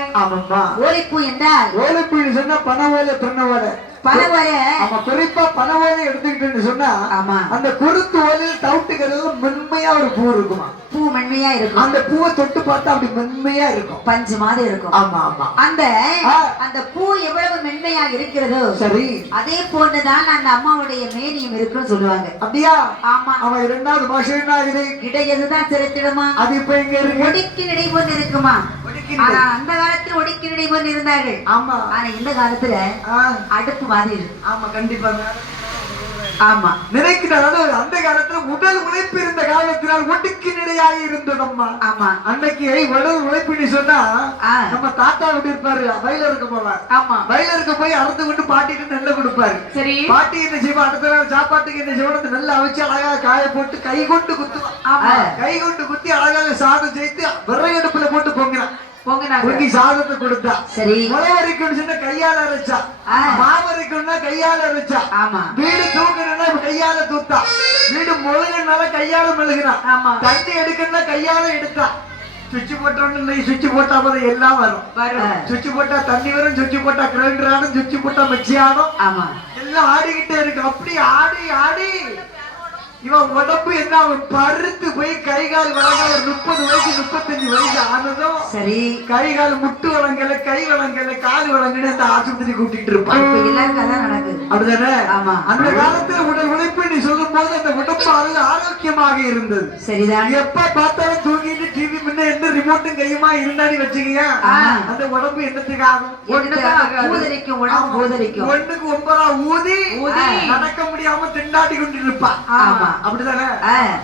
சொன்னாய். ஆமாம்மா. ஓலைப்பூ என்றால் ஓலைப்பூன்னு சொன்னா பனை ஓலை தென்னை ஓலை. பனவரை ஆமா, குறிப்பா பனை ஓலை எடுத்துக்கிட்டேன்னு சொன்னா அந்த குருத்து ஓலையில் தவிட்டுக்கிறதுல மென்மையா ஒரு பூ இருக்குமா. பூ மென்மையா இருக்கும். அந்த பூவை தொட்டு பார்த்தா அப்படி மென்மையா இருக்கும், பஞ்சு மாதிரி இருக்கும். ஆமா ஆமா. அந்த பூ எவ்வளவு மென்மையா இருக்கிறதோ சரி அதே போன்றுதான் அந்த அம்மாவுடைய மேனியும் இருக்குன்னு சொல்லுவாங்க. அப்படியா? ஆமா. அவன் 2வது மாசம் என்ன ஆகுது? இடையதுதான் சிறுத்திடுமா. அது இப்ப எங்க இருக்கு? ஒடுக்கி நடை போன்று இருக்குமா. ஆனா அந்த காலத்துல ஒடுக்கி நடை போன்று இருந்தார்கள். ஆமா. ஆனா இந்த காலத்துல அடுப்பு மாதிரி இருக்கு. ஆமா கண்டிப்பா. ஆமா நினைக்கிறார். அந்த காலத்துல உடல் உழைப்பு இருந்த காலத்தினால் ஒடுக்கி நிலையாக இருந்ததம்மா. ஆமா. அன்னைக்கு உடல் உழைப்புன்னு சொன்னா நம்ம தாத்தா விட்டு இருப்பாரு, வயலருக்கு போவார். ஆமா. வயலருக்கு போய் அறுத்து கொண்டு பாட்டிட்டு நெல்லை கொடுப்பாரு. சரி. பாட்டி என்ன செய்வா, அடுத்த நாள் சாப்பாட்டுக்கு என்ன செய்வோம், நெல்லை அவிச்சு அழகா காய போட்டு கை கொண்டு குத்துவான். கை கொண்டு குத்தி அழகாக சாதம் செய்து விறகடுப்புல போட்டு பொங்கினான். பொங்கி சாதத்தை கொடுத்தா. சரி. முளவரைக்கும் சொன்னா கையால அரைச்சா, மாவரைக்கும்னா கையால அரைச்சா. ஆமா. வீடு தூக்கணும்னா கையால தூத்தா, வீடு முழுகினால கையால மெழுகினா. ஆமா. தண்ணி எடுக்கணும்னா கையால எடுத்தா. சுவிட்ச் போட்டோன்னு சுவிட்ச் போட்டா போது எல்லாம் வரும். சுவிட்ச் போட்டா தண்ணி வரும், சுவிட்ச் போட்டா கிரைண்டர் ஆடும், சுவிட்ச் போட்டா மிக்சி ஆடும். ஆமா. எல்லாம் ஆடிக்கிட்டே இருக்கு. அப்படி ஆடி ஆடி இவன் உடம்பு என்ன பருத்து போய் கை கால் வளங்க. ஒரு 30 வயசு 35 வயசு ஆனதும் சரி கை கால் முட்டு வளங்கல, கை வளங்கல, கால் வளங்கன்னு அந்த ஆஸ்பத்திரி கூட்டிட்டு இருப்பான். அப்படிதானே? அந்த காலத்துல உடல் உழைப்பு நீ சொல்லும் போது அந்த உடம்பு ஆரோக்கியமாக இருந்தது. சரிதான். எப்ப பார்த்தாலும் தூங்கிட்டு டிவி முன்ன எந்த ரிமோட்டும் கையுமா இருந்தாடி வச்சுக்கியா, அந்த உடம்பு என்னத்துக்கு ஆகும்? ஒண்ணுக்கு 9 ஊதி நடக்க முடியாம திண்டாடி கொண்டு இருப்பான். அப்படிதானே?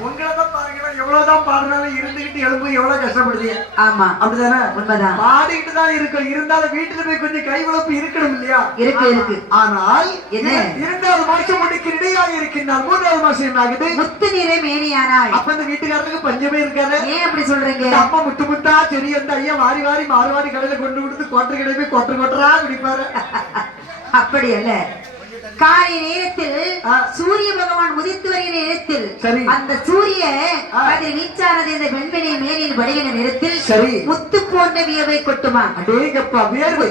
உங்களதான் பாருங்க, எவ்வளவுதான் பாடுறாலும் இருந்துகிட்டு எழும்பு எவ்வளவு கஷ்டப்படுது. ஆமா அப்படிதானே? உண்மைதான். பாடிக்கிட்டு தான் இருக்கும், இருந்தாலும் வீட்டுல போய் கொஞ்சம் கை உழைப்பு இருக்கணும் இல்லையா? இருக்கு இருக்கு. ஆனால் 2வது மாசம் முடிக்கு இடையாக இருக்கின்றால் 3வது மாசம் என்ன ஆகுது? முத்து நீரை மேனியானாள். அப்ப இந்த வீட்டுக்காரருக்கு பஞ்சமே இருக்காது. ஏன் அப்படி சொல்றீங்க? அம்மா முட்டு முட்டா சரி அந்த ஐயா வாரி வாரி மாறுவாடி கடையில கொண்டு கொடுத்து கோட்டை கடை போய் கொட்டரா குடிப்பாரு. அப்படி அல்ல. காலை நேரத்தில் சூரிய பகவான் உதித்து வருகிற நேரத்தில் அந்த சூரிய கதிர் வீச்சானது இந்த பெண்மணி மேலில் படுகிற நேரத்தில் முத்து போன்ற வியர்வை கொட்டுமா. அடேங்கப்பா, வியர்வை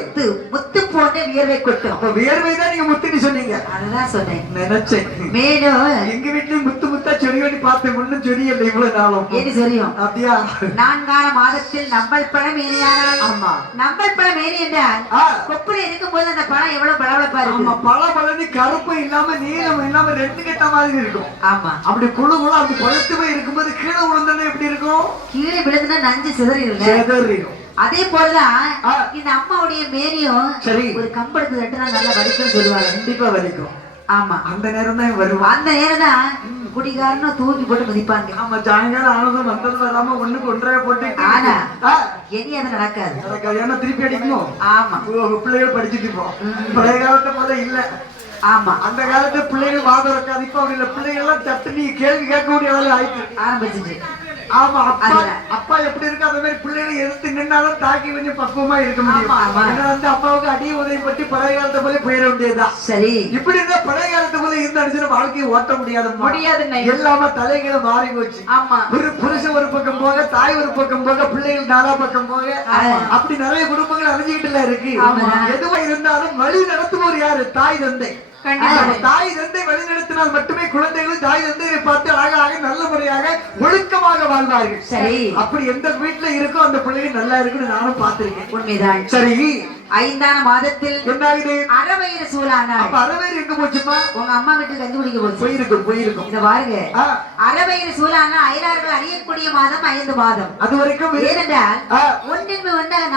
முத்து போன்ற வியர்வை கொட்டும். அப்ப வியர்வை தான் நீங்க முத்துன்னு சொன்னீங்க. அதுதான் சொன்னேன். நினைச்சேன். மேலும் எங்க வீட்லயும் முத்து முத்தா செடி வண்டி பார்த்தேன், ஒண்ணும் செடி இல்லை இவ்வளவு நாளும். ஏது சொரியும். அப்படியா? 4 மாதத்தில் நம்பல் பழம் ஏறியானால். ஆமா. நம்பல் பழம் ஏறி என்றால் கொப்புல இருக்கும் போது அந்த பழம் எவ்வளவு பளபளப்பா இருக்கும். பல பழனி கருப்பு இல்லாம நீளம் இல்லாம 2 கட்ட மாதிரி இருக்கும். ஆமா. அப்படி குழு குழு அப்படி பழுத்து போய் இருக்கும்போது கீழே விழுந்தா எப்படி இருக்கும்? கீழே விழுந்தா நஞ்சு சிதறிடும். அதே போலதான் இந்த அம்மாவுடைய மேனியும் சரி ஒரு கம்பெடுத்து தட்டுனா நல்லா வலிக்கும் சொல்லுவாங்க. கண்டிப்பா வலிக்கும். ஆமா. அந்த நேரம் தான் வருவான். அந்த நேரம் தான் குடிகாரனும் தூக்கி போட்டு மதிப்பாங்க. ஆமா. சாயங்காலம் ஆனதும் வந்தது வராம ஒண்ணுக்கு ஒன்றரை போட்டு. ஆனா இனி அது நடக்காது. ஏன்னா திருப்பி அடிக்கணும். ஆமா. பிள்ளைகள் படிச்சுட்டு இருப்போம். பழைய காலத்தை போல இல்ல. ஆமா. அந்த காலத்துல பிள்ளைகள் வாதம் இருக்காது. இப்ப அப்படி இல்ல. பிள்ளைகள் எல்லாம் தட்டு நீ கேள்வி கேட்கக்கூடிய வேலை ஆயிட்டு ஆரம்பிச்சிட்டு. ஆமா. அப்பா எப்படி இருக்கு அந்த மாதிரி பிள்ளைகளை எதிர்த்து நின்னாலும் தாக்கி கொஞ்சம் பக்குவமா இருக்க முடியும். வந்து அப்பாவுக்கு அடி உதவி பற்றி பழைய காலத்தை போல போயிட வேண்டியதுதான். சரி. இப்படி இருந்தா பழைய காலத்தை போல இருந்து அடிச்சுன்னா வாழ்க்கையை ஓட்ட முடியாது. எல்லாமே தலைகளை மாறி போச்சு. ஆமா. ஒரு புருஷன் ஒரு பக்கம் போக, தாய் ஒரு பக்கம் போக, பிள்ளைகள் 4 பக்கம் போக, அப்படி நிறைய குடும்பங்கள் அழிஞ்சுக்கிட்டுல இருக்கு. எதுவா இருந்தாலும் வழி நடத்துவோர் யாரு? தாய் தந்தை. தாய் தந்தை வழிநடத்தினால் மட்டுமே குழந்தைகளும் தாய் தந்தையை பார்த்து அழகாக நல்ல முறையாக ஒழுக்கமாக வாழ்வார்கள். சரி. அப்படி எந்த வீட்டுல இருக்கோ அந்த பிள்ளைகள் நல்லா இருக்குன்னு நானும் பார்த்திருக்கேன். உண்மைதான். சரி. 5ஆம் மாதத்தில் என்னாகுது? அறவயிறு சூழானா. அப்ப அறவயிறு எங்க போச்சுமா? உங்க அம்மா வீட்டுக்கு கஞ்சி குடிக்க போச்சு. போயிருக்கும். இத பாருங்க. அறவயிறு சூழானா அயலார்கள் அறியக்கூடிய மாதம் 5 மாதம். அது வரைக்கும் ஏனென்றால்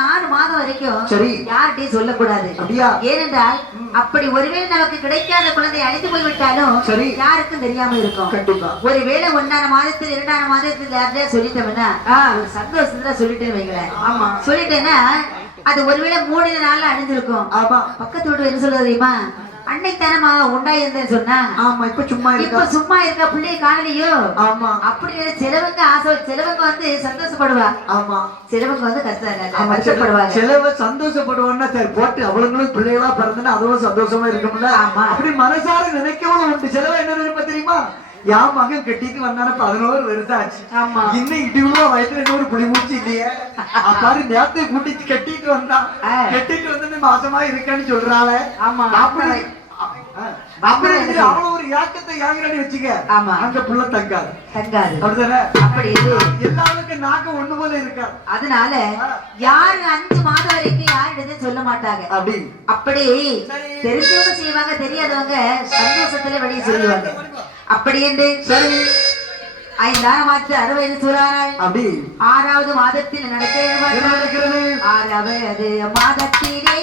4 மாதம் வரைக்கும் சரி யார்கிட்டையும் சொல்லக்கூடாது. அப்படியா? ஏனென்றால் அப்படி ஒருவேளை நமக்கு கிடைக்காத குழந்தை அழிந்து போய்விட்டாலும் சரி யாருக்கும் தெரியாம இருக்கும். கண்டிப்பா. ஒருவேளை 1ஆம் மாதத்தில் 2ஆம் மாதத்தில் யார்கிட்டயா சொல்லிட்டோம்னா ஒரு சந்தோஷத்துல சொல்லிட்டேன்னு வைங்களேன். ஆமா. சொல்லிட்டேன்னா அது ஒருவேளை 3 நாள்ல அழிஞ்சிருக்கும். ஆமா. பக்கத்து வீட்டு என்ன சொல்றது தெரியுமா? அன்னைத்தானமா உண்டாயிருந்தேன்னு சொன்னா. ஆமா. இப்ப சும்மா இருக்க பிள்ளைய காணலையோ. ஆமா. அப்படி செலவங்க ஆசை, செலவங்க வந்து சந்தோஷப்படுவா. ஆமா. செலவங்க வந்து கஷ்டப்படுவாங்க. செலவ சந்தோஷப்படுவான்னா சரி போட்டு அவளுங்களும் பிள்ளைகளா பிறந்தா அதுவும் சந்தோஷமா இருக்கும்ல. ஆமா. அப்படி மனசார நினைக்கவும் உண்டு. செலவு என்ன தெரியுமா? என் மகன் கட்டிட்டு வந்தான 11 வருஷம் ஆச்சு. இன்னும் இடிவுல வயசுல இன்னொரு புளி மூச்சு இல்லையே. அப்பாரு நேரத்தை கூட்டிட்டு கட்டிட்டு வந்தான். கட்டிட்டு வந்து மாசமா இருக்கான்னு சொல்றாள. அவ்வளவு ஒரு ஏக்கத்தை யாங்கிறானு வச்சுக்க. அங்க புள்ள தங்காது அப்படிதானே. அப்படி எல்லாருக்கும் நாக்கு ஒண்ணு போல இருக்காது. அதனால யாரு 5 மாதம் வரைக்கும் யாரிடத்தையும் சொல்ல மாட்டாங்க. அப்படி தெரிஞ்சவங்க செய்வாங்க, தெரியாதவங்க சந்தோஷத்துல வெளியே சொல்லுவாங்க. அப்படி என்று 5 மாதத்து 60 சூறானாள். அப்படி 6வது மாதத்தில் நடக்கிறது. 6வது மாதத்திலே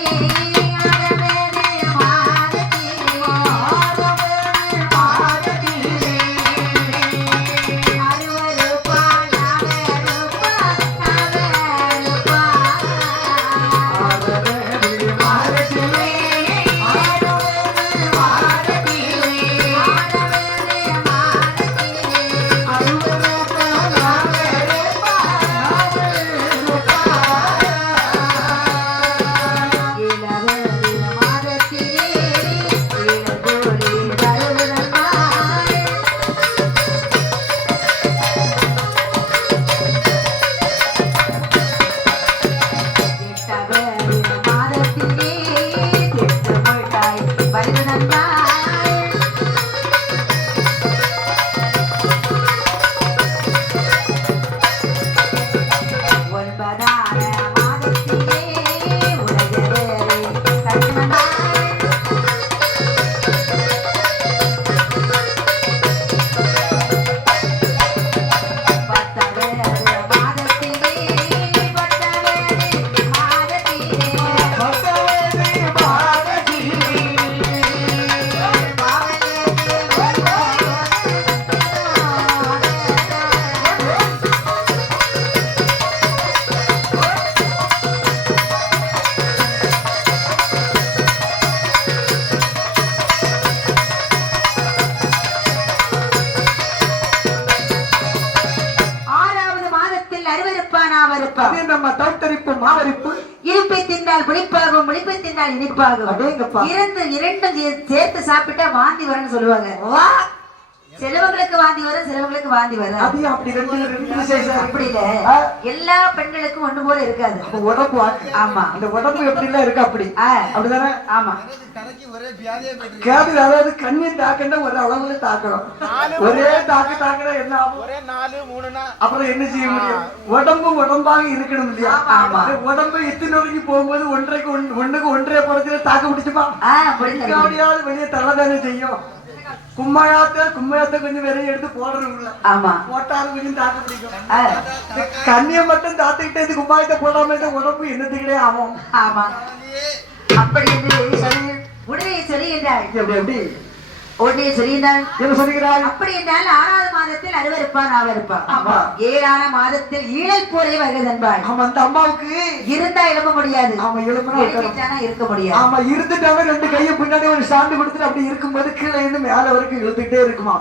இனிப்பை தின்றால் புளிப்பாகும், புளிப்பை தின்றால் இனிப்பாகும். இரண்டும் சேர்த்து சாப்பிட்டா வாந்தி வரும்னு சொல்லுவாங்க. சிலவங்களுக்கு வாந்தி வரும், சிலவங்களுக்கு வாந்தி வரும். அப்படி இல்ல, எல்லா பெண்களுக்கும் ஒண்ணு போல இருக்காது உடம்பு. ஆமா, அந்த உடம்பு எப்படி எல்லாம் இருக்கு அப்படி அப்படிதானே. ஆமா, அதாவது கண்ணின் தாக்கண்டா ஒரு அளவுல தாக்கணும். ஒரே தாக்கடா என்ன ஆகும்? அப்புறம் என்ன செய்ய முடியும்? உடம்பு உடம்பாக இருக்கணும் இல்லையா? உடம்பு இத்தினொருங்கி போகும்போது ஒன்றுக்கு ஒன்றரை படத்துல தாக்க முடிச்சுமா? முடியாது, வெளியே தள்ளதானே செய்யும். கும்மையாத்த கொஞ்சம் விரைய எடுத்து போடுறதுல போட்டாலும் கொஞ்சம் தாக்க பிடிக்கும். கண்ணிய மட்டும் தாத்துக்கிட்டே கும்மாயத்தை போடாம உடம்பு என்னத்துக்கிட்டே ஆகும். ஆமா, அப்படி உடனே சொல்லுகிறாள். எப்படி உடனே சொல்லுகிறாள்? என்ன சொல்லுகிறாள்? அப்படி என்றால் 6வது மாதத்தில் அருவருப்பான் ஆவருப்பான். 7ஆம் மாதத்தில் ஈழல் போலே வருகிறதன்பாள். அந்த அம்மாவுக்கு இருந்தா எழுப்ப முடியாது. இருக்க முடியாது. ஆமா, இருந்துட்டாவே 2 கையை பின்னாடி ஒரு ஸ்டாண்டு கொடுத்துட்டு அப்படி இருக்கும்போது கீழே இருந்து மேல வரைக்கும் இழுத்துக்கிட்டே இருக்குமா.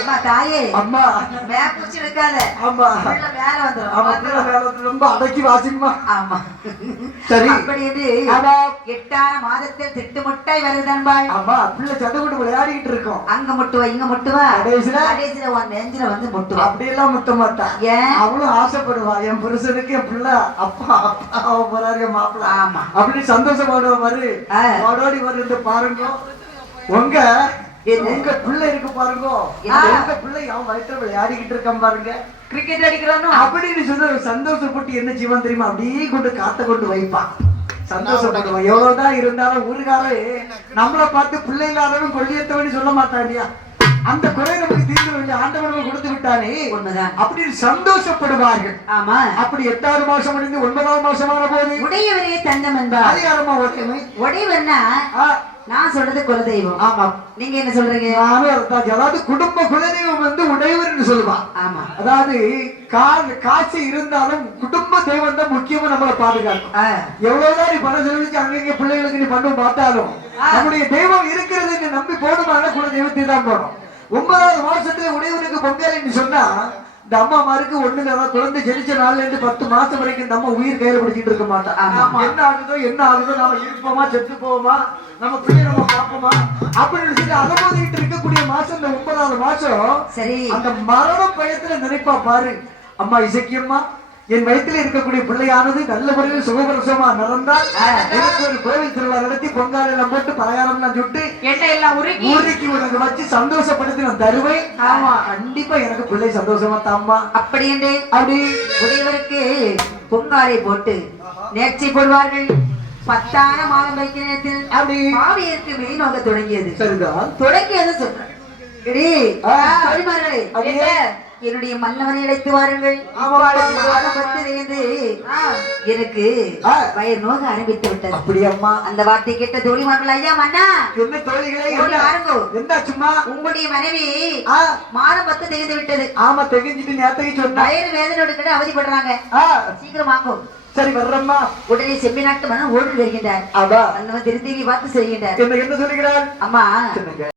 ஆமா, தாயே அம்மா மேப்பூச்சி வைக்காத. ஆமா, மேல வந்துடும். ரொம்ப அடக்கி வாசிக்குமா. ஆமா, சரி. அப்படி 8ஆம் மாதத்தில் திட்டு முட்டாய் வருதன்பாள். ஆமா, பிள்ளை சண்டை போட்டு விளையாடிட்டு இருக்கோம். அங்க முட்டுவா, இங்க முட்டுவா, கடைசியில நெஞ்சில வந்து முட்டுவா. அப்படி எல்லாம் முட்ட மாட்டா. ஏன்? அவளும் ஆசைப்படுவா, என் புருஷனுக்கு என் பிள்ளை அப்பா அப்பா போறாரு என் மாப்பிள்ள. ஆமா, அப்படி சந்தோஷப்படுவா. மாதிரி ஓடோடி வருது பாருங்க. உங்க பிள்ளை இருக்கு பாருங்க, உங்க பிள்ளை அவன் வயிற்று விளையாடிக்கிட்டு இருக்கான் பாருங்க, கிரிக்கெட் அடிக்கிறானோ அப்படின்னு சொல்ல சந்தோஷப்பட்டு என்ன செய்வான் தெரியுமா? அப்படியே கொண்டு காத்த கொண்டு வைப்பான், சந்தோஷப்படுவான். எவ்வளவுதான் இருந்தாலும் ஊருக்காரே நம்மளை பார்த்து பிள்ளை இல்லாதவன் கொள்ளியத்தவன்னு சொல்ல மாட்டான் இல்லையா? அந்த குறை நமக்கு தீர்ந்து வேண்டிய ஆண்டவன் கொடுத்து விட்டானே அப்படின்னு சந்தோஷப்படுவார்கள். ஆமா, அப்படி 8வது மாசம் முடிந்து 9வது மாசமான போது உடையவரே தந்தம் என்பார். அதிகாரமா உடையவர்னா நான் சொல்றது குலதெய்வம். ஆமா, நீங்க என்ன சொல்றீங்க? அதாவது குடும்ப குலதெய்வம் வந்து உடையவர்னு சொல்லுவான். ஆமா, அதாவது காட்சி இருந்தாலும் குடும்ப தெய்வம் தான் முக்கியமா நம்மளை பாதுகாக்கும். எவ்வளவுதான் நீ பணம் செலவழிச்சு அங்கங்க பிள்ளைகளுக்கு நீ பண்ணும் பார்த்தாலும் நம்முடைய தெய்வம் இருக்கிறது நம்பி போடுமான குல தெய்வத்தை தான் போடும். 9வது மாசத்துல உடையவனுக்கு பொங்கல் சொன்னா இந்த அம்மாமாருக்கு ஒண்ணுங்க குழந்தை ஜெனிச்ச நாள்ல இருந்து 10 மாசம் வரைக்கும் இந்த அம்மா உயிர் கையில பிடிச்சிட்டு இருக்க மாட்டான். என்ன ஆகுதோ நாம இருப்போமா செத்து போவோமா நம்ம பிள்ளை நம்ம பார்ப்போமா அப்படின்னு சொல்லி அனுமதிட்டு இருக்கக்கூடிய மாசம் இந்த 9வது மாசம். சரி, அந்த மரண பயத்துல நினைப்பா பாரு, அம்மா இசக்கியம்மா என் வயிற்றில் இருக்கக்கூடிய பிள்ளையானது நல்ல முறையில் சுகபிரசவமா நடந்தால் எனக்கு ஒரு கோவில் திருவிழா நடத்தி பொங்கால எல்லாம் போட்டு பலகாரம் எல்லாம் சுட்டு எண்ணெய் எல்லாம் உருக்கி உனக்கு வச்சு சந்தோஷப்படுத்தி நான் தருவேன். ஆமா, கண்டிப்பா எனக்கு பிள்ளை சந்தோஷமா தாம்மா அப்படி என்று அப்படி உடையவருக்கு பொங்காலை போட்டு நேர்ச்சி போடுவார்கள். 10ஆன மாதம் வைக்கிற நேரத்தில் அப்படி மாவியருக்கு மெய் நோக்க தொடங்கியது. சரிதான், தொடங்கியது சொல்றேன். என்னுடைய மன்னவனை அழைத்து வாருங்கள். எனக்கு வயிறு நோக ஆரம்பித்து விட்டது. அப்படி அம்மா அந்த வார்த்தை கேட்ட தோழிமார்கள், ஐயா மன்னா என்ன தோழிகளே என்ன சும்மா உங்களுடைய மனைவி மாதம் 10 திகழ்ந்து விட்டது. ஆமா, தெகிஞ்சிட்டு நேரத்துக்கு சொன்னா வயிறு வேதனையோடு கிட்ட அவதிப்படுறாங்க. சீக்கிரம் வாங்கும். சரி வர்றம்மா. உடனே செம்மி நாட்டு மன்னன் ஓடி வருகின்றார். அவா அந்தவன் திருத்தேவி பார்த்து செய்கின்றார். என்ன சொல்லுகிறார்? அம்மா, சொல்லுங்க.